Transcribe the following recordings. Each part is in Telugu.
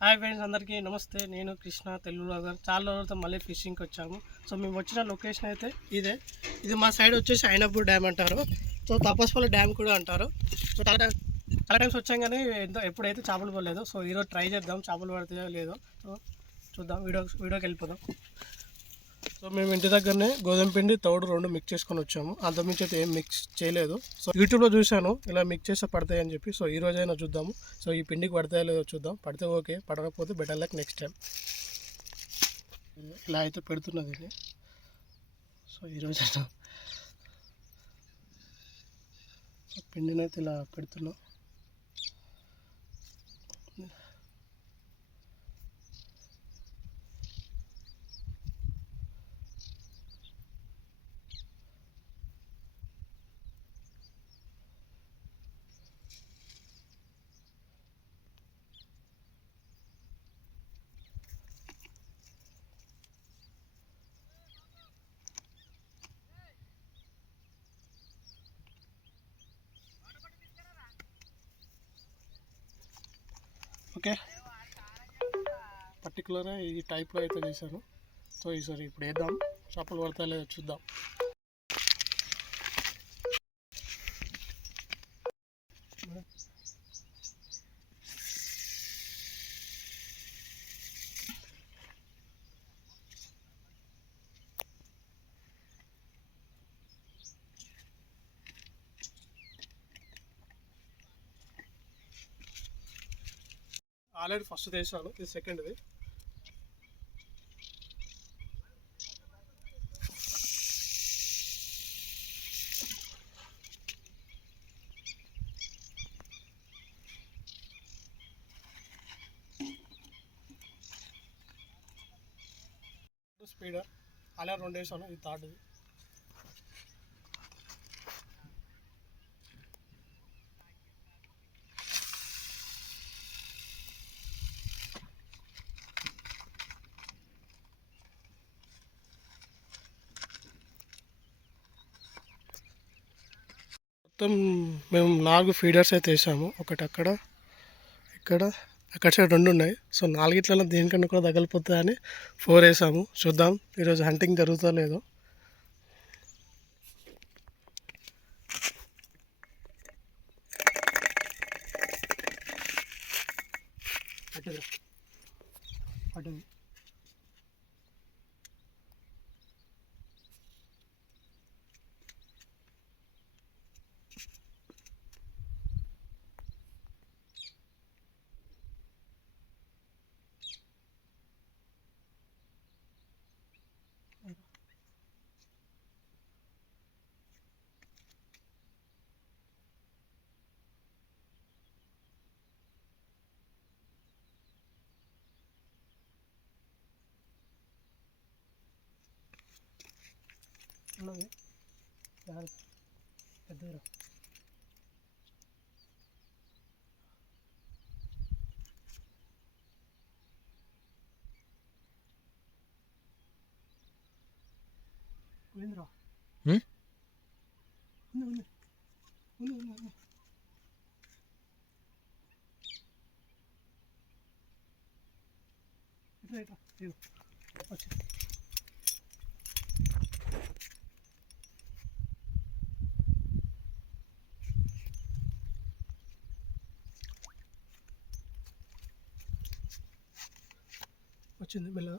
హాయ్ ఫ్రెండ్స్, అందరికీ నమస్తే. నేను కృష్ణ, తెలుగు బ్లాగర్. చాలా రోజులతో మళ్ళీ ఫిషింగ్కి వచ్చాము. సో మేము వచ్చిన లొకేషన్ అయితే ఇదే. ఇది మా సైడ్ వచ్చేసి అయినపూర్ డ్యామ్ అంటారు. సో తపస్పల్లి డ్యామ్ కూడా అంటారు. సో చాలా టైమ్స్ వచ్చాం కానీ ఎప్పుడైతే చేపలు పడలేదు. సో ఈరోజు ట్రై చేద్దాం చేపలు పడతాయో లేదో. సో చూద్దాం, వీడియోకి వెళ్ళిపోదాం. సో మేము ఇంటి దగ్గరనే గోధుమ పిండి తౌడు రెండు మిక్స్ చేసుకొని వచ్చాము. అంతకుమించి అయితే ఏం మిక్స్ చేయలేదు. సో యూట్యూబ్లో చూశాను ఇలా మిక్స్ చేస్తే పడతాయి అని చెప్పి. సో ఈ రోజైనా చూద్దాము. సో ఈ పిండికి పడతాయో లేదో చూద్దాం. పడితే ఓకే, పడకపోతే బెటర్ లక్ నెక్స్ట్ టైం. ఇలా అయితే పెడుతున్నది ఇది. సో ఈరోజైనా పిండిని అయితే ఇలా పెడుతున్నాం. ఓకే, పర్టికులర్గా ఈ టైప్లో అయితే చేశాను. సో ఈసారి ఇప్పుడు వేద్దాం, చేపలు పడతాయో లేదో చూద్దాం. ఆల్రెడీ ఫస్ట్ వేసాను, ఇది సెకండ్ది. స్పీడర్ అలా రెండు వేసాను, ఇది థర్డ్ది. మొత్తం మేము 4 ఫీడర్స్ అయితే వేసాము. ఒకటి అక్కడ, ఇక్కడ, అక్కడ సైడ్ 2 ఉన్నాయి. సో 4 దేనికన్నా కూడా తగలిపోతుంది అని 4 వేసాము. చూద్దాం ఈరోజు హంటింగ్ జరుగుతుందో లేదో. అటు ఉన్నది పెద్దగా. పోయిందిరా, ఉంది. ఇట్లా వచ్చి వచ్చింది మెల్లగా.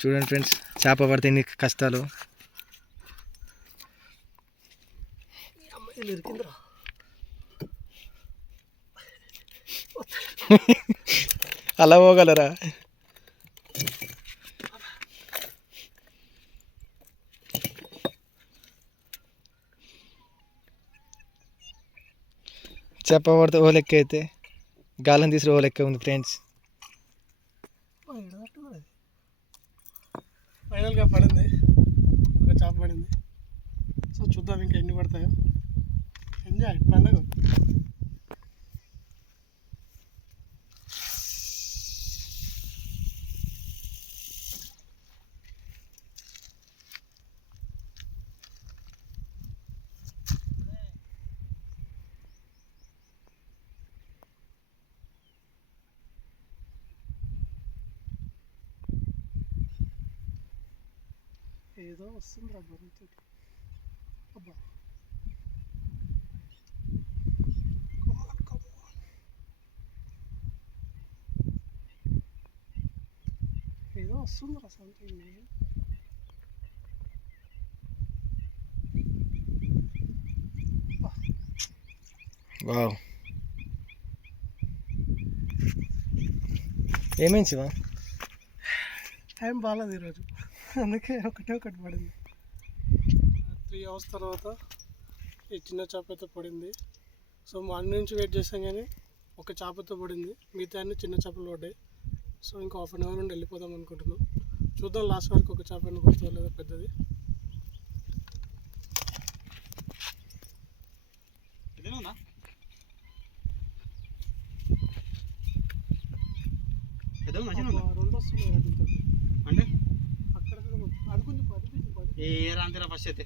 చూడండి ఫ్రెండ్స్, చేప పడితే ఎన్ని కష్టాలు. అలా పోగలరా? చేప పడితే ఓ లెక్క అయితే గాలం తీసి ఓ లెక్క ఉంది ఫ్రెండ్స్. ఫైనల్గా పడింది, ఒక చేప పడింది. సో చూద్దాం ఇంకా ఎన్ని పడతాయో. ఎంజాయ్ పండుగ. ఏదో వస్తుంది రబ్బర్తో. అబ్బా ఏదో వస్తుంది రా సంథింగ్. వావ్, ఏమైంది శివ? టైం బాగాలేదు ఈరోజు, అందుకే ఒకటి పడింది. 3 hours తర్వాత ఈ చిన్న చేపతో పడింది. సో మార్నింగ్ నుంచి వెయిట్ చేసాం కానీ ఒక చేపతో పడింది, మిగతా అన్ని చిన్న చేపలు పడ్డాయి. సో ఇంకా 1/2 hour నుండి వెళ్ళిపోదాం అనుకుంటున్నాం. చూద్దాం లాస్ట్ వరకు ఒక చేప పడుతుందో లేదా పెద్దది. రెండు వస్తున్నాయి దీంతో అంటే అక్కడ అనుకుంది ఏ రాంతిరా ఫస్ట్ అయితే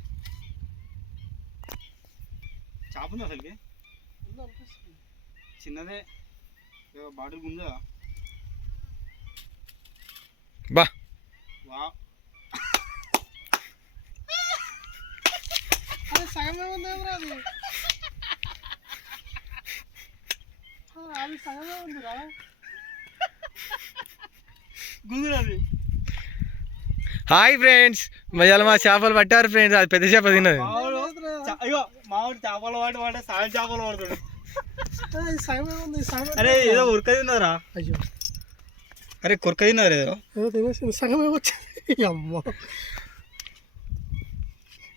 చేప ఉంది అసలుకి అనిపిస్తుంది. చిన్నదే బాటిల్ ఉందా? బా వా అదే సగమే ఉంది అది, అది సగమే ఉందిరా. గుంజురాది. హాయ్ ఫ్రెండ్స్, మధ్యలో మా చేపలు పట్టారు ఫ్రెండ్స్. అది పెద్ద చేప తిన్నది. అయ్యో మామిడి చేపలు వాడి సాయం చేపలు వాడుతాడు. సగమే ఉంది, సగమే. అరే ఏదో ఉరక తిన్నారా? అయ్యో అరే కొరక తిన్నారు ఏదో. ఏదో తినేసింది, సగమే వచ్చింది. అమ్మో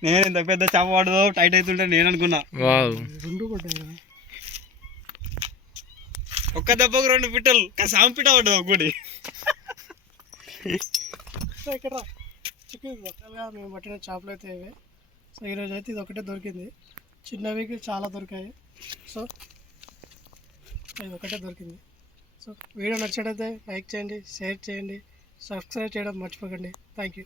నేను ఇంత పెద్ద చేప వాడదో టైట్ అవుతుంటే నేను అనుకున్నా. వావ్, రెండు పడ్డాయి. ఒక్క దెబ్బకు 2 పిట్టలు, సాం పిట్ట పడ్డది ఒకటి. ఇక్కడ చికెన్ లోకల్గా మేము పట్టిన చేపలు అయితే ఇవే. సో ఈరోజు అయితే ఇది ఒకటే దొరికింది, చిన్నవి చాలా దొరికాయి. సో ఇది ఒకటే దొరికింది. సో వీడియో నచ్చినట్లయితే లైక్ చేయండి, షేర్ చేయండి, సబ్స్క్రైబ్ చేయడం మర్చిపోకండి. Thank you.